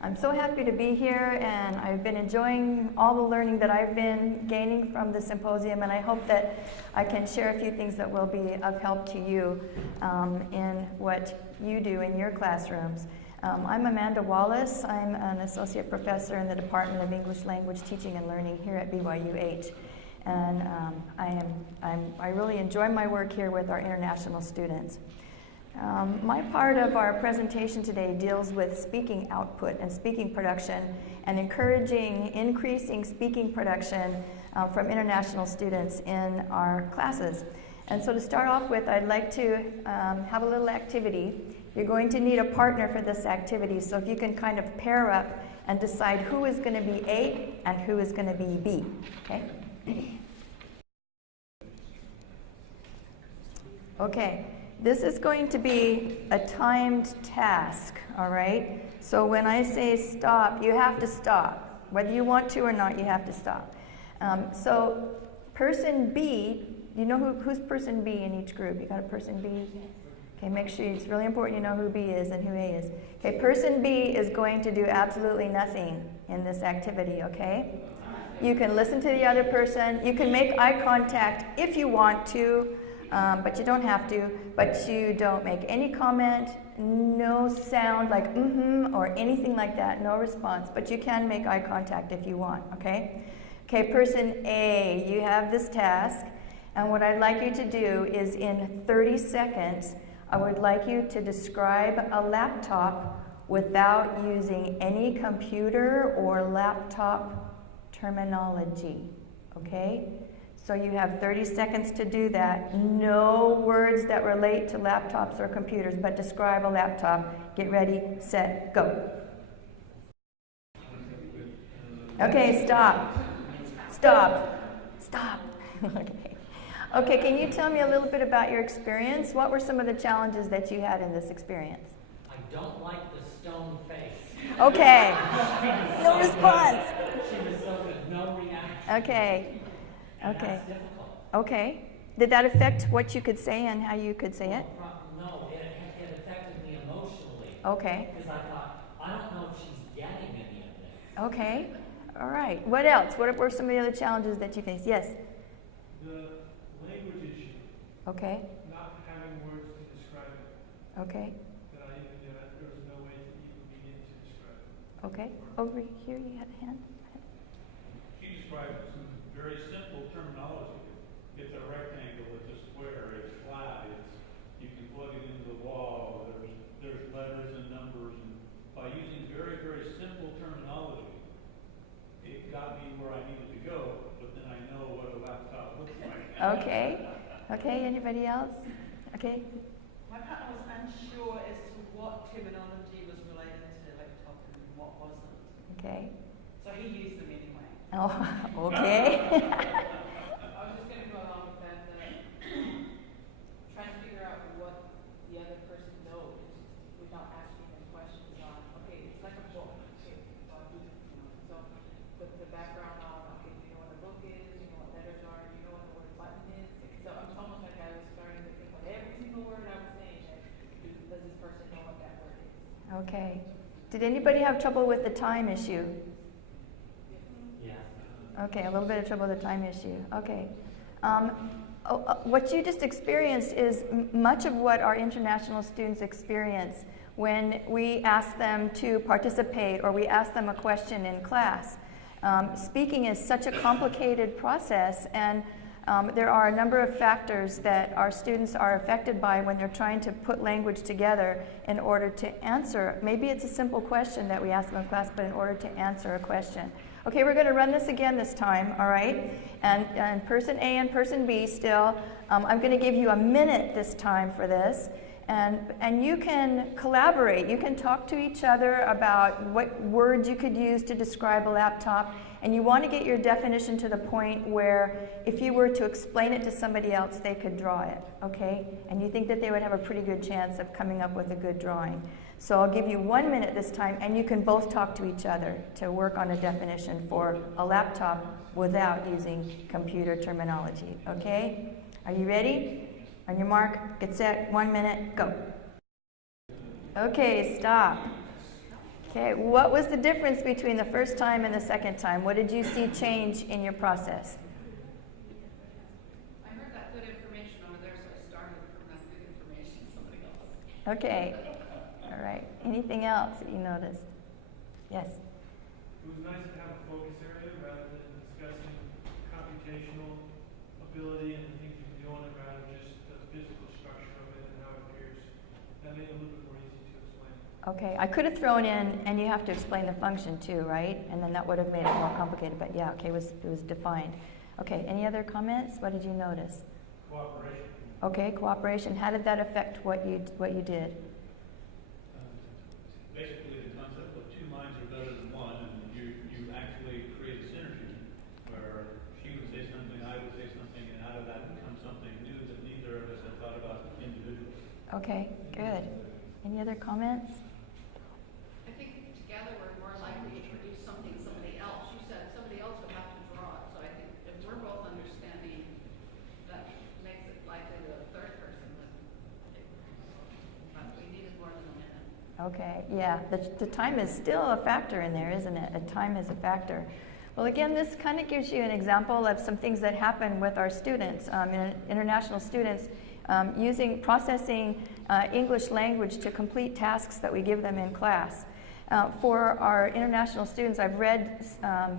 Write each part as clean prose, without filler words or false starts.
I'm so happy to be here, and I've been enjoying all the learning that I've been gaining from the symposium, and I hope that I can share a few things that will be of help to you in what you do in your classrooms. I'm Amanda Wallace. I'm an associate professor in the Department of English Language Teaching and Learning here at BYU-H. And I really enjoy my work here with our international students. My part of our presentation today deals with speaking output and speaking production and increasing speaking production from international students in our classes. And so to start off with, I'd like to have a little activity. You're going to need a partner for this activity, so if you can kind of pair up and decide who is going to be A and who is going to be B, okay? Okay. This is going to be a timed task, all right? So when I say stop, you have to stop. Whether you want to or not, you have to stop. So person B, you know who's person B in each group? You got a person B? Okay, make sure it's really important you know who B is and who A is. Okay, person B is going to do absolutely nothing in this activity, okay? You can listen to the other person. You can make eye contact if you want to. But you don't have to, but you don't make any comment, no sound like mm-hmm or anything like that, no response, but you can make eye contact if you want, okay? Okay, person A, you have this task, and what I'd like you to do is in 30 seconds, I would like you to describe a laptop without using any computer or laptop terminology, okay? So you have 30 seconds to do that. No words that relate to laptops or computers, but describe a laptop. Get ready, set, go. Okay, stop. Stop. Stop. Okay. Okay, can you tell me a little bit about your experience? What were some of the challenges that you had in this experience? I don't like the stone face. Okay. No response. She was so good. No reaction. Okay. Okay. That's difficult. Okay. Did that affect what you could say and how you could say it? No, it affected me emotionally. Okay. Because I thought, I don't know if she's getting any of this. Okay. All right. What else? What were some of the other challenges that you faced? Yes? The language issue. Okay. Not having words to describe it. Okay. There was no way to even begin to describe it. Okay. Over here you had a hand. She described some very simple terminology. It's a rectangle, it's a square, it's flat, you can plug it into the wall, there's letters and numbers, and by using very, very simple terminology, it got me where I needed to go, but then I know what a laptop looks like. Okay. Okay, anybody else? Okay. My partner was unsure as to what terminology was related to laptop and what wasn't. Okay. So he used them anyway. Oh, okay. I was just going to go along with that, trying to figure out what the other person knows without asking them questions on, okay, it's like a book, okay, so the background on, okay, do you know what a book is, do you know what letters are, do you know what the word button is, so it's almost like I was starting to think of every single word I was saying, does this person know what that word is? Okay. Did anybody have trouble with the time issue? Okay, a little bit of trouble with the time issue. Okay. What you just experienced is much of what our international students experience when we ask them to participate or we ask them a question in class. Speaking is such a complicated process, and there are a number of factors that our students are affected by when they're trying to put language together in order to answer. Maybe it's a simple question that we ask them in class, but in order to answer a question. Okay, we're going to run this again this time, all right? And person A and person B still. I'm going to give you a minute this time for this. And you can collaborate. You can talk to each other about what words you could use to describe a laptop. And you want to get your definition to the point where if you were to explain it to somebody else, they could draw it, okay? And you think that they would have a pretty good chance of coming up with a good drawing. So I'll give you 1 minute this time, and you can both talk to each other to work on a definition for a laptop without using computer terminology, okay? Are you ready? On your mark, get set, 1 minute, go. Okay, stop. Okay, what was the difference between the first time and the second time? What did you see change in your process? I heard that good information over there, so I started from that good information, somebody else. Okay, all right. Anything else that you noticed? Yes? It was nice to have a focus area rather than discussing computational ability and the things you can do on it rather than just the physical structure of it and how it appears. That made it a little bit more easy to explain. Okay, I could have thrown in, and you have to explain the function too, right? And then that would have made it more complicated, but yeah, okay, it was defined. Okay, any other comments? What did you notice? Cooperation. Okay, cooperation. How did that affect what you did? Basically, the concept of two minds are better than one, and you actually create a synergy where she would say something, I would say something, and out of that comes something new that neither of us had thought about individually. Okay, good. Any other comments? I think together we're more likely to produce something somebody else. You said somebody else would have to draw it, so I think if we're both understanding, that makes it likely to a third person would. But we needed more than a minute. Okay, yeah, the time is still a factor in there, isn't it? Time is a factor. Well, again, this kind of gives you an example of some things that happen with our students, international students, processing English language to complete tasks that we give them in class. For our international students, I've read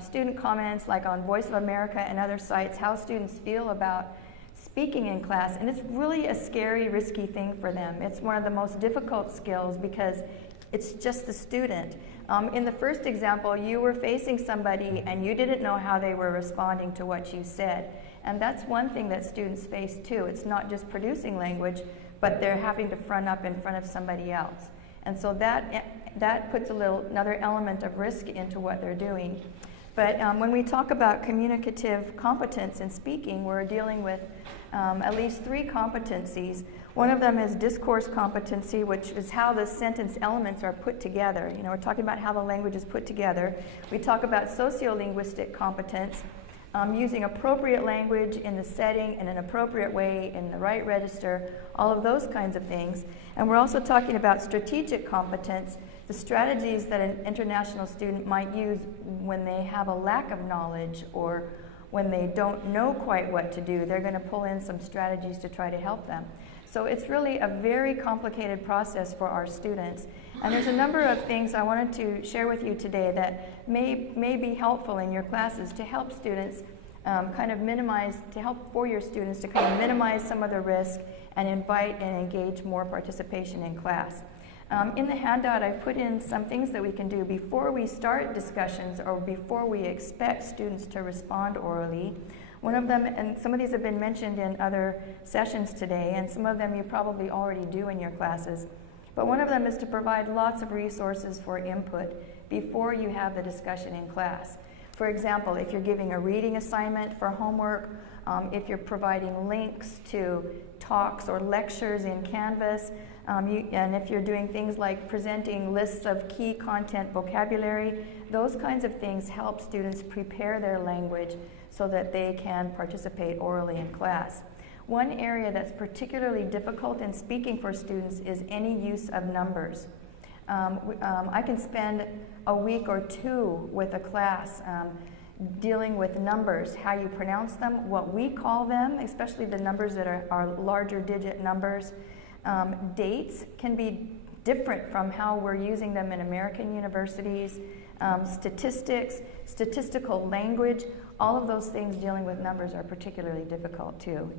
student comments like on Voice of America and other sites, how students feel about speaking in class, and it's really a scary, risky thing for them. It's one of the most difficult skills because it's just the student. In the first example, you were facing somebody and you didn't know how they were responding to what you said. And that's one thing that students face too. It's not just producing language, but they're having to front up in front of somebody else. And so that puts another element of risk into what they're doing. But when we talk about communicative competence in speaking, we're dealing with at least 3 competencies. One of them is discourse competency, which is how the sentence elements are put together. You know, we're talking about how the language is put together. We talk about sociolinguistic competence, using appropriate language in the setting in an appropriate way in the right register, all of those kinds of things. And we're also talking about strategic competence, the strategies that an international student might use when they have a lack of knowledge or when they don't know quite what to do. They're going to pull in some strategies to try to help them. So it's really a very complicated process for our students. And there's a number of things I wanted to share with you today that may be helpful in your classes to help students for your students to kind of minimize some of the risk and invite and engage more participation in class. In the handout, I put in some things that we can do before we start discussions or before we expect students to respond orally. One of them, and some of these have been mentioned in other sessions today, and some of them you probably already do in your classes. But one of them is to provide lots of resources for input before you have the discussion in class. For example, if you're giving a reading assignment for homework, if you're providing links to talks or lectures in Canvas, and if you're doing things like presenting lists of key content vocabulary, those kinds of things help students prepare their language so that they can participate orally in class. One area that's particularly difficult in speaking for students is any use of numbers. I can spend a week or 2 with a class dealing with numbers, how you pronounce them, what we call them, especially the numbers that are larger digit numbers. Dates can be different from how we're using them in American universities. Statistics, statistical language, all of those things dealing with numbers are particularly difficult too.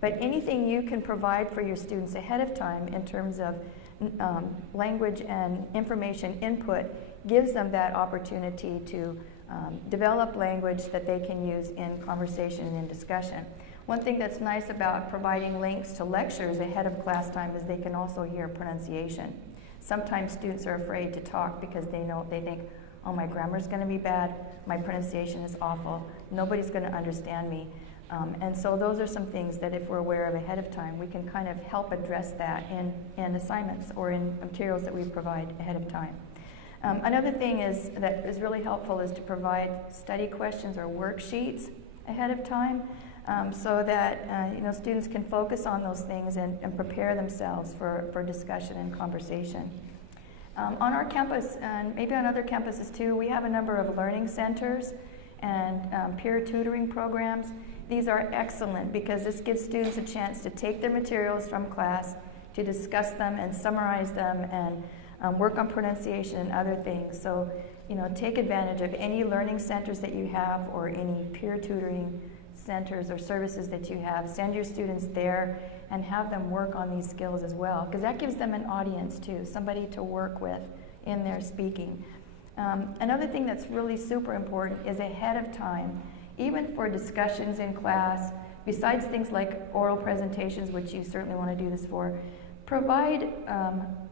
But anything you can provide for your students ahead of time in terms of language and information input gives them that opportunity to develop language that they can use in conversation and in discussion. One thing that's nice about providing links to lectures ahead of class time is they can also hear pronunciation. Sometimes students are afraid to talk because they think, oh, my grammar's going to be bad, my pronunciation is awful, nobody's going to understand me. And so those are some things that if we're aware of ahead of time, we can kind of help address that in assignments or in materials that we provide ahead of time. Another thing that is really helpful is to provide study questions or worksheets ahead of time so that students can focus on those things and prepare themselves for discussion and conversation. On our campus, and maybe on other campuses too, we have a number of learning centers and peer tutoring programs. These are excellent because this gives students a chance to take their materials from class, to discuss them and summarize them, and work on pronunciation and other things. So, take advantage of any learning centers that you have or any peer tutoring centers or services that you have. Send your students there and have them work on these skills as well, because that gives them an audience too, somebody to work with in their speaking. Another thing that's really super important is ahead of time, even for discussions in class, besides things like oral presentations, which you certainly want to do this for, provide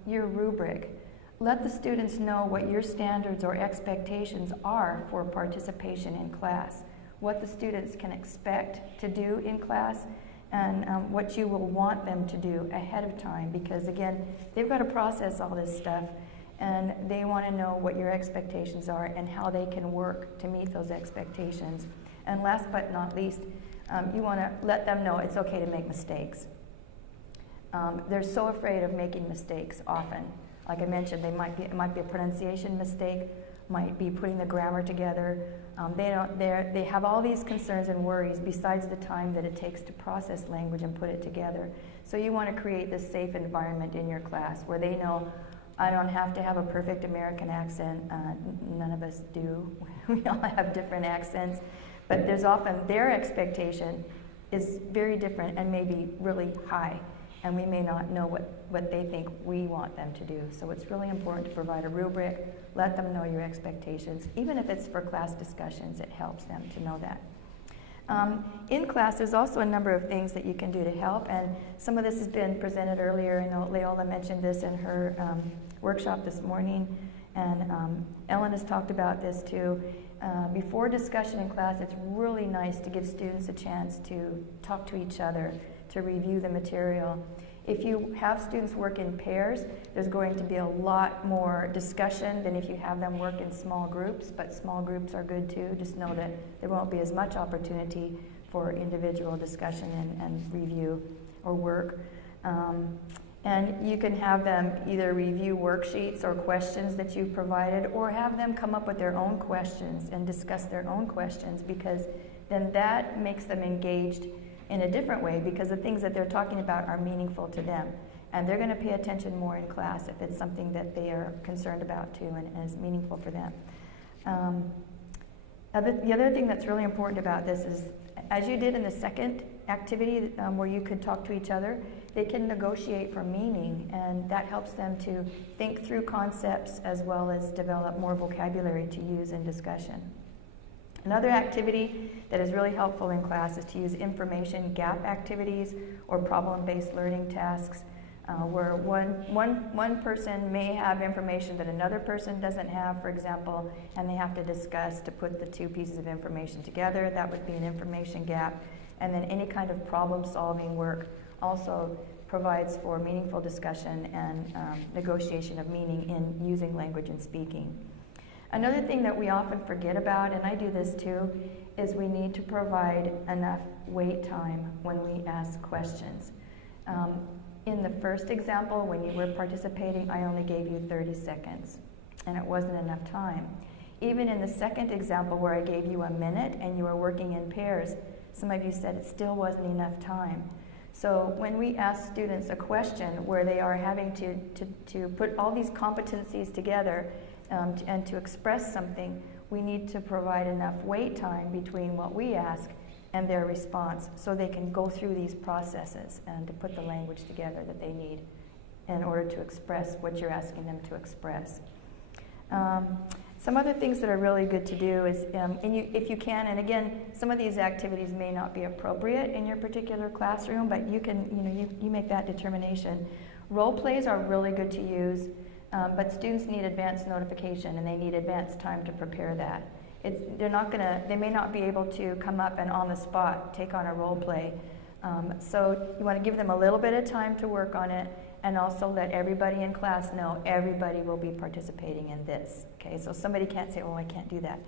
your rubric. Let the students know what your standards or expectations are for participation in class, what the students can expect to do in class, and what you will want them to do ahead of time, because again, they've got to process all this stuff, and they want to know what your expectations are and how they can work to meet those expectations. And last but not least, you want to let them know it's okay to make mistakes. They're so afraid of making mistakes often. Like I mentioned, it might be a pronunciation mistake, might be putting the grammar together. They have all these concerns and worries besides the time that it takes to process language and put it together. So you want to create this safe environment in your class where they know, I don't have to have a perfect American accent. None of us do. We all have different accents. But there's often their expectation is very different and maybe really high. And we may not know what they think we want them to do. So it's really important to provide a rubric, let them know your expectations. Even if it's for class discussions, it helps them to know that. In class, there's also a number of things that you can do to help, and some of this has been presented earlier. I know Leola mentioned this in her workshop this morning, and Ellen has talked about this too. Before discussion in class, it's really nice to give students a chance to talk to each other, to review the material. If you have students work in pairs, there's going to be a lot more discussion than if you have them work in small groups, but small groups are good too. Just know that there won't be as much opportunity for individual discussion and review or work. And you can have them either review worksheets or questions that you've provided, or have them come up with their own questions and discuss their own questions, because then that makes them engaged in a different way, because the things that they're talking about are meaningful to them. And they're going to pay attention more in class if it's something that they are concerned about too and is meaningful for them. The other thing that's really important about this is, as you did in the second activity where you could talk to each other, they can negotiate for meaning, and that helps them to think through concepts as well as develop more vocabulary to use in discussion. Another activity that is really helpful in class is to use information gap activities or problem-based learning tasks, where one person may have information that another person doesn't have, for example, and they have to discuss to put the two pieces of information together. That would be an information gap. And then any kind of problem-solving work also provides for meaningful discussion and negotiation of meaning in using language and speaking. Another thing that we often forget about, and I do this too, is we need to provide enough wait time when we ask questions. In the first example, when you were participating, I only gave you 30 seconds, and it wasn't enough time. Even in the second example where I gave you a minute and you were working in pairs, some of you said it still wasn't enough time. So when we ask students a question where they are having to put all these competencies together and to express something, we need to provide enough wait time between what we ask and their response so they can go through these processes and to put the language together that they need in order to express what you're asking them to express. Some other things that are really good to do is, if you can, and again, some of these activities may not be appropriate in your particular classroom, but you can, you make that determination. Role plays are really good to use, but students need advanced notification and they need advanced time to prepare that. They may not be able to come up and on the spot take on a role play. So you want to give them a little bit of time to work on it, and also let everybody in class know everybody will be participating in this. Okay, so somebody can't say, oh, I can't do that.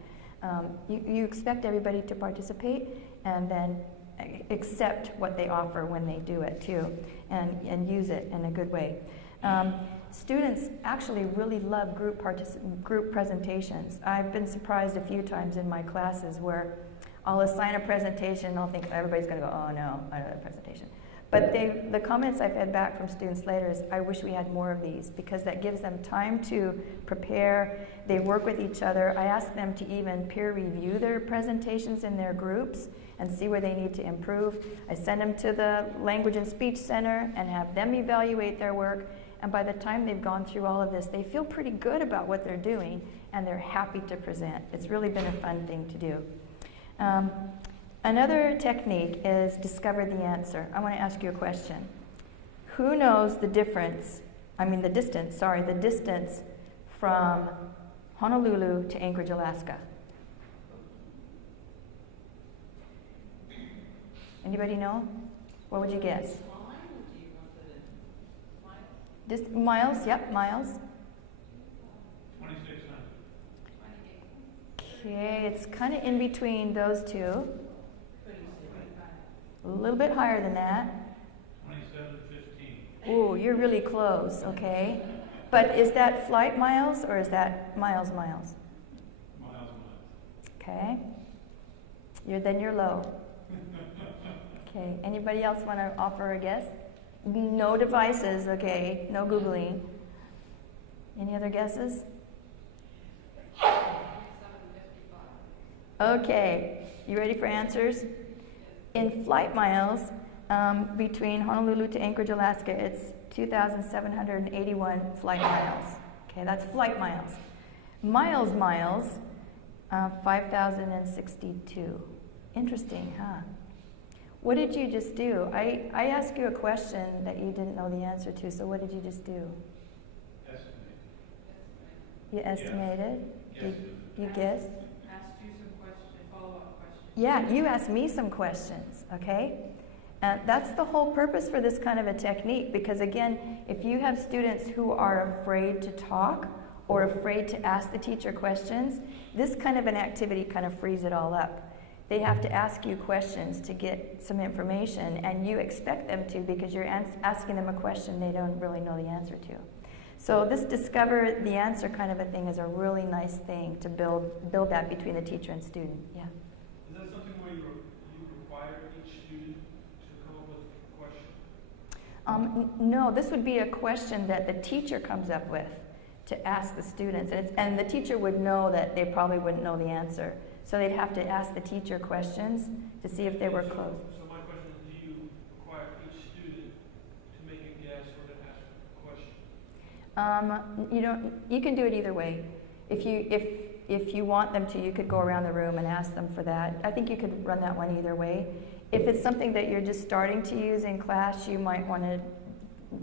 You expect everybody to participate, and then accept what they offer when they do it too, and use it in a good way. students actually really love group presentations. I've been surprised a few times in my classes where I'll assign a presentation and I'll think everybody's going to go, oh no, another presentation. But the comments I've had back from students later is, I wish we had more of these, because that gives them time to prepare. They work with each other. I ask them to even peer review their presentations in their groups and see where they need to improve. I send them to the Language and Speech Center and have them evaluate their work. And by the time they've gone through all of this, they feel pretty good about what they're doing and they're happy to present. It's really been a fun thing to do. Another technique is discover the answer. I want to ask you a question. Who knows the distance from Honolulu to Anchorage, Alaska? Anybody know? What would you guess? Miles, yep, miles. 2,600. Okay, it's kind of in between those two. A little bit higher than that. 2,715. Ooh, you're really close, okay. But is that flight miles or is that miles? Miles. Okay. Then you're low. Okay, anybody else want to offer a guess? No devices, okay, no Googling. Any other guesses? Okay, you ready for answers? In flight miles, between Honolulu to Anchorage, Alaska, it's 2,781 flight miles. Okay, that's flight miles. Miles, 5,062. Interesting, huh? What did you just do? I asked you a question that you didn't know the answer to, so what did you just do? Estimate. You estimated? Yes. You guessed? Asked you some questions, follow-up questions. Yeah, you asked me some questions, okay? That's the whole purpose for this kind of a technique, because again, if you have students who are afraid to talk or afraid to ask the teacher questions, this kind of an activity kind of frees it all up. They have to ask you questions to get some information, and you expect them to because you're asking them a question they don't really know the answer to. So this discover the answer kind of a thing is a really nice thing to build that between the teacher and student. Yeah. Is that something where you require each student to come up with a question? No, this would be a question that the teacher comes up with to ask the students, and the teacher would know that they probably wouldn't know the answer. So they'd have to ask the teacher questions to see if they were close. So my question is, do you require each student to make a guess or to ask a question? You can do it either way. If you want them to, you could go around the room and ask them for that. I think you could run that one either way. If it's something that you're just starting to use in class, you might want to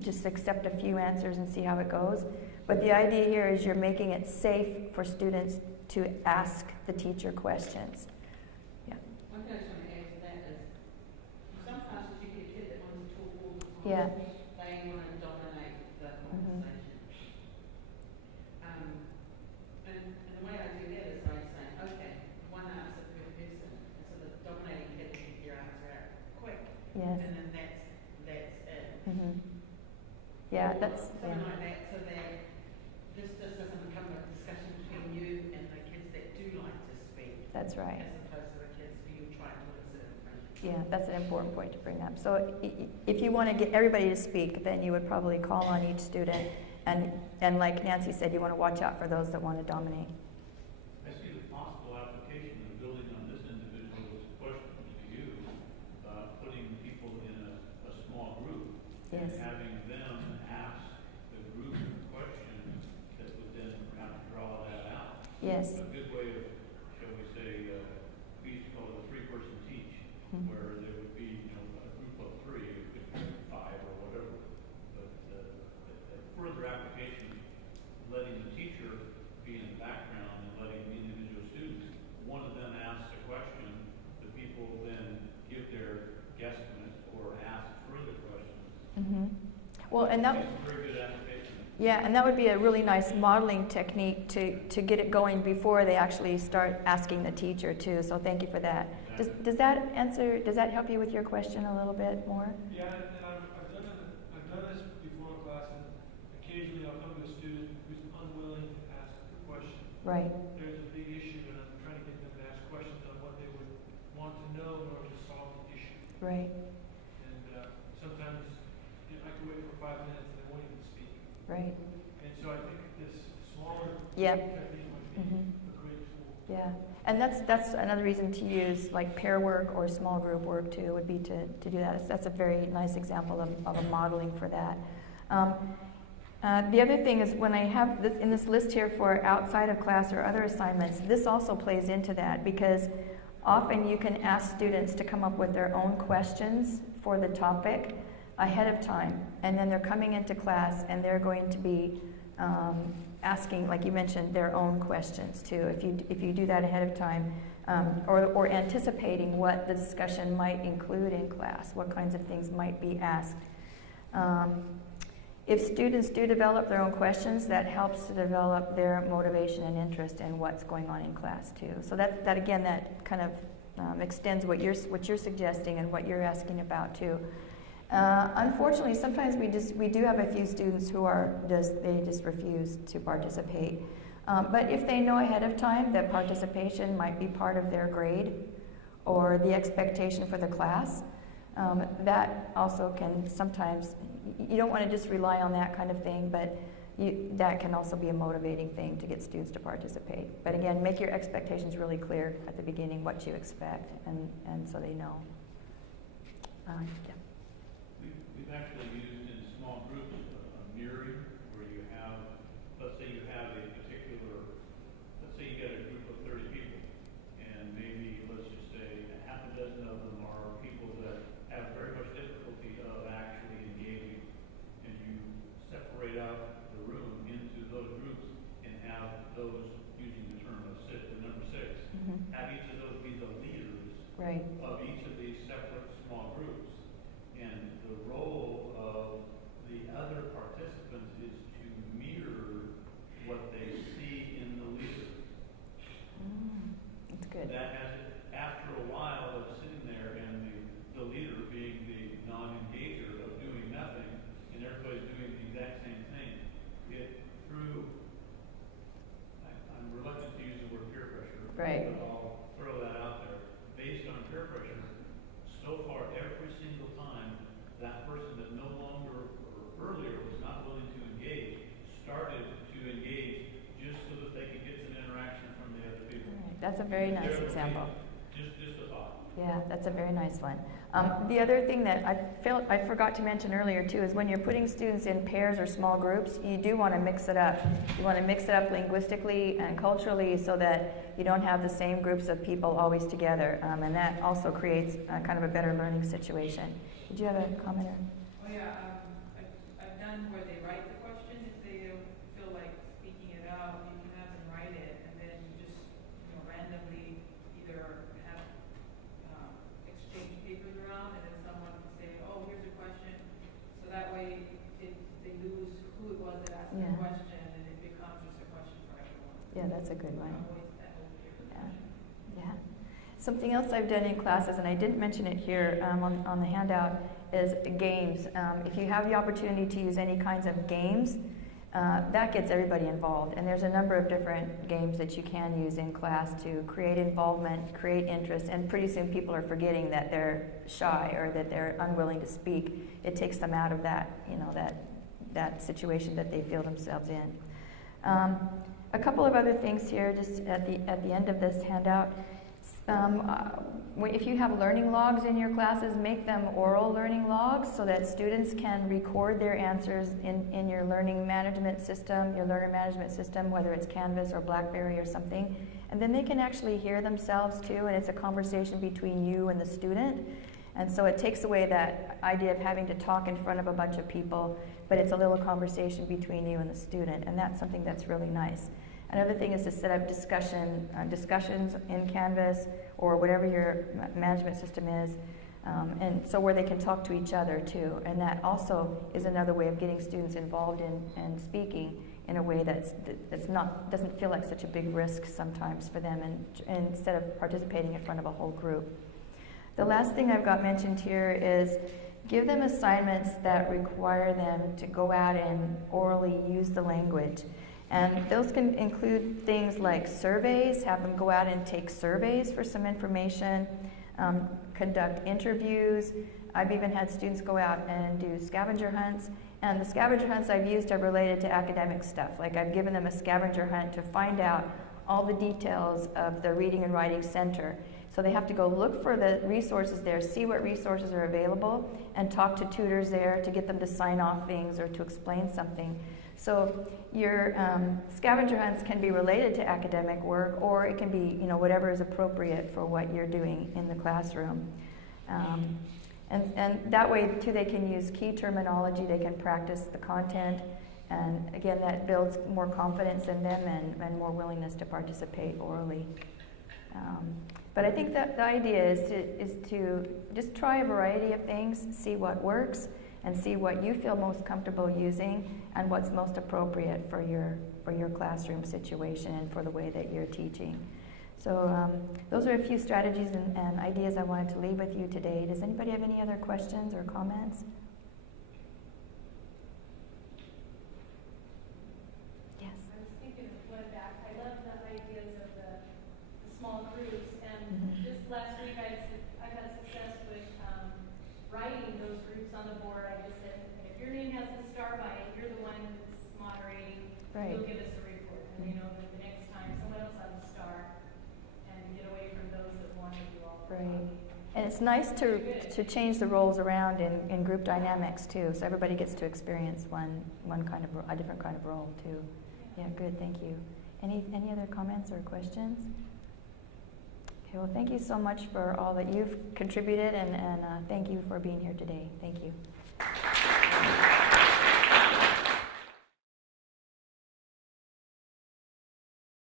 just accept a few answers and see how it goes. But the idea here is you're making it safe for students to ask the teacher questions. Yeah. One thing I just want to add to that is, sometimes you get a kid that wants to talk all the time. Yeah. They want to dominate the conversation. And the way I do that is I say, okay, one answer per person. And so the dominating kid can get your answer out quick. Yes. And then that's it. Mm-hmm. Yeah, that's Something yeah. like that, so that this just doesn't become a discussion between you and the kids that do like to speak. That's right. As opposed to the kids who you're trying to elicit information. Yeah, that's an important point to bring up. So if you want to get everybody to speak, then you would probably call on each student, and like Nancy said, you want to watch out for those that want to dominate. I see the possible application of building on this individual's question to you, putting people in a small group Yes. and having them ask the group questions that would then perhaps draw that out. Yes. A good way of, shall we say, we used to call it a three-person teach, Mhm. where there would be, a group of three, it could be 5 or whatever. But a further application, letting the teacher be in the background and letting the individual students, one of them asks a question, the people then give their guesstimates or ask further questions. Mm-hmm. Well, and that. It's a very good application. Yeah, and that would be a really nice modeling technique to get it going before they actually start asking the teacher too. So thank you for that. Does that help you with your question a little bit more? Yeah, and I've done this before in class, and occasionally I'll come Right. There's a big issue, and I'm trying to get them to ask questions on what they would want to know in order to solve the issue. Right. And sometimes I could wait for 5 minutes and they won't even speak. Right. And so I think this smaller Yep. technique might be Mhm. a great tool. Yeah, and that's another reason to use like pair work or small group work too, would be to do that. That's a very nice example of a modeling for that. The other thing is when I have this, in this list here for outside of class or other assignments, this also plays into that because often you can ask students to come up with their own questions for the topic ahead of time, and then they're coming into class and they're going to be asking, like you mentioned, their own questions too. If you do that ahead of time, or anticipating what the discussion might include in class, what kinds of things might be asked. If students do develop their own questions, that helps to develop their motivation and interest in what's going on in class too. So that again, that kind of extends what you're suggesting and what you're asking about too. Unfortunately, sometimes we do have a few students who they just refuse to participate. But if they know ahead of time that participation might be part of their grade or the expectation for the class, that also can sometimes, you don't want to just rely on that kind of thing, but that can also be a motivating thing to get students to participate. But again, make your expectations really clear at the beginning, what you expect, and so they know. Yeah. We've actually used in small groups mirroring, where you have, let's say you get a group of 30 people, and maybe, let's just say, half a dozen of them are people that have very much difficulty of actually engaging, and you separate out the room into those groups and have those, using the term of the number 6, have each of those be the leaders Right. of each of these separate small groups. And the role of the other participants is to mirror what they see in the leader. That's good. That has, after a while of sitting there and the leader being the non-engager of doing nothing, and everybody's doing the exact same thing, I'm reluctant to use the word peer pressure, Right. but I'll throw that out there. Based on peer pressure, so far every single time that person that no longer or earlier was not willing to engage started to engage just so that they could get some interaction from the other people. Right. That's a very nice example. Just a thought. Yeah, that's a very nice one. The other thing that I forgot to mention earlier too is when you're putting students in pairs or small groups, you do want to mix it up. You want to mix it up linguistically and culturally so that you don't have the same groups of people always together, and that also creates kind of a better learning situation. Did you have a comment? Oh yeah, I've done where they write the question if they don't feel like speaking it out. You can have them write it, and then you just randomly either have exchange papers around, and then someone can say, "Oh, here's a question," so that way they lose who it was that asked the question, and it becomes just a question for everyone. Yeah, that's a good one. Avoids that whole peer pressure. Yeah. Something else I've done in classes, and I didn't mention it here on the handout, is games. If you have the opportunity to use any kinds of games, that gets everybody involved. And there's a number of different games that you can use in class to create involvement, create interest, and pretty soon people are forgetting that they're shy or that they're unwilling to speak. It takes them out of that, that situation that they feel themselves in. A couple of other things here, just at the end of this handout. If you have learning logs in your classes, make them oral learning logs so that students can record their answers in your learning management system, your learner management system, whether it's Canvas or BlackBerry or something. And then they can actually hear themselves too, and it's a conversation between you and the student. And so it takes away that idea of having to talk in front of a bunch of people, but it's a little conversation between you and the student, and that's something that's really nice. Another thing is to set up discussions in Canvas or whatever your management system is, and so where they can talk to each other too. And that also is another way of getting students involved in speaking in a way doesn't feel like such a big risk sometimes for them, and instead of participating in front of a whole group. The last thing I've got mentioned here is give them assignments that require them to go out and orally use the language. And those can include things like surveys, have them go out and take surveys for some information, conduct interviews. I've even had students go out and do scavenger hunts. And the scavenger hunts I've used are related to academic stuff. Like I've given them a scavenger hunt to find out all the details of the Reading and Writing Center. So they have to go look for the resources there, see what resources are available, and talk to tutors there to get them to sign off things or to explain something. So your scavenger hunts can be related to academic work, or it can be, you know, whatever is appropriate for what you're doing in the classroom. And that way, too, they can use key terminology, they can practice the content, and again, that builds more confidence in them and more willingness to participate orally. But I think that the idea is to just try a variety of things, see what works, and see what you feel most comfortable using and what's most appropriate for your classroom situation and for the way that you're teaching. So those are a few strategies and ideas I wanted to leave with you today. Does anybody have any other questions or comments? Yes. I was thinking of going back. I love the ideas of the small groups, and just last week I've had success with writing those groups on the board. I just said, if your name has a star by it, you're the one that's moderating. Right. You'll give us a report, and they know that the next time someone else has a star, and get away from those that want to do all the Right. talking. And it's nice to change the roles around in group dynamics too, so everybody gets to experience a different kind of role too. Yeah, good, thank you. Any other comments or questions? Okay, well, thank you so much for all that you've contributed, and thank you for being here today. Thank you.